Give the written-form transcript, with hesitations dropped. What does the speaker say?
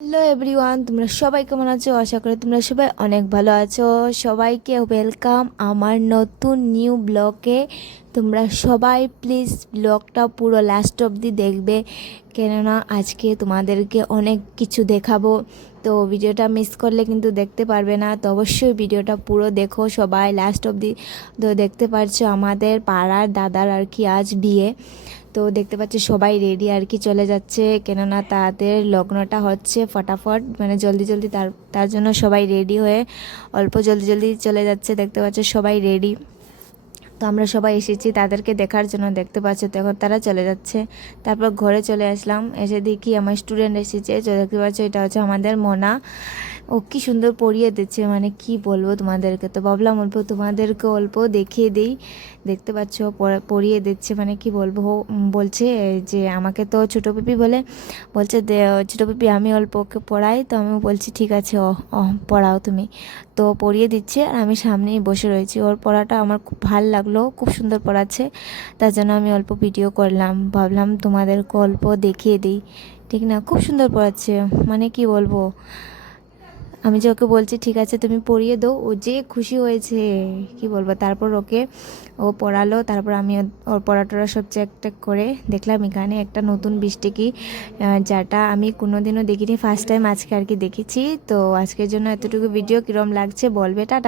Hello everyone, তোমরা সবাই কেমন আছো? আশা করি তোমরা সবাই অনেক ভালো আছো। সবাইকে ওয়েলকাম আমার নতুন নিউ ব্লগে। তোমরা সবাই প্লিজ ব্লগটা পুরো লাস্ট অবধি দেখবে, কেননা আজকে তোমাদেরকে অনেক কিছু দেখাবো। তো ভিডিওটা মিস করলে কিন্তু দেখতে পারবে না, তো অবশ্যই ভিডিওটা পুরো দেখো সবাই লাস্ট অবধি। তো দেখতে পারছো আমাদের পাড়ার দাদার আর কি আজ বিয়ে। তো দেখতে পাচ্ছি সবাই রেডি আর কি চলে যাচ্ছে, কেননা তাদের লগ্নটা হচ্ছে ফটাফট, মানে জলদি জলদি, তার তার জন্য সবাই রেডি হয়ে অল্প জলদি জলদি চলে যাচ্ছে। দেখতে পাচ্ছ সবাই রেডি। তো আমরা সবাই এসেছি তাদেরকে দেখার জন্য, দেখতে পাচ্ছ। তো এখন তারা চলে যাচ্ছে। তারপর ঘরে চলে আসলাম, এসে দেখি আমার স্টুডেন্ট এসেছে। তো দেখতে পাচ্ছ এটা হচ্ছে আমাদের মোনা। ও কি সুন্দর পরিয়ে দিচ্ছে, মানে কি বলবো তোমাদেরকে। তো ভাবলাম অল্প তোমাদেরকে অল্প দেখিয়ে দিই। দেখতে পাচ্ছ পরিয়ে দিচ্ছে, মানে কি বলবো। বলছে যে আমাকে তো ছোটো পিপি বলে, বলছে ছোটো পিপি আমি অল্প ওকে পড়াই। তো আমি বলছি ঠিক আছে, পড়াও তুমি। তো পড়িয়ে দিচ্ছে আর আমি সামনেই বসে রয়েছি। ওর পড়াটা আমার খুব ভালো লাগলো, খুব সুন্দর পড়াচ্ছে। তার জন্য আমি অল্প ভিডিও করলাম, ভাবলাম তোমাদেরকে অল্প দেখিয়ে দিই। ঠিক না, খুব সুন্দর পড়াচ্ছে, মানে কি বলবো। আমি যে ওকে বলছি ঠিক আছে তুমি পড়িয়ে দাও, ও যে খুশি হয়েছে কি বলবো। তারপর ওকে ও পড়ালো, তারপর আমি ওর পড়াটা সব চেক টেক করে দেখলাম এখানে একটা নতুন বৃষ্টিকি, যেটা আমি কোনোদিনও দেখিনি, ফার্স্ট টাইম আজকে আর কি দেখেছি। তো আজকের জন্য এতটুকু ভিডিও, কীরকম লাগছে বলবে। টাটা।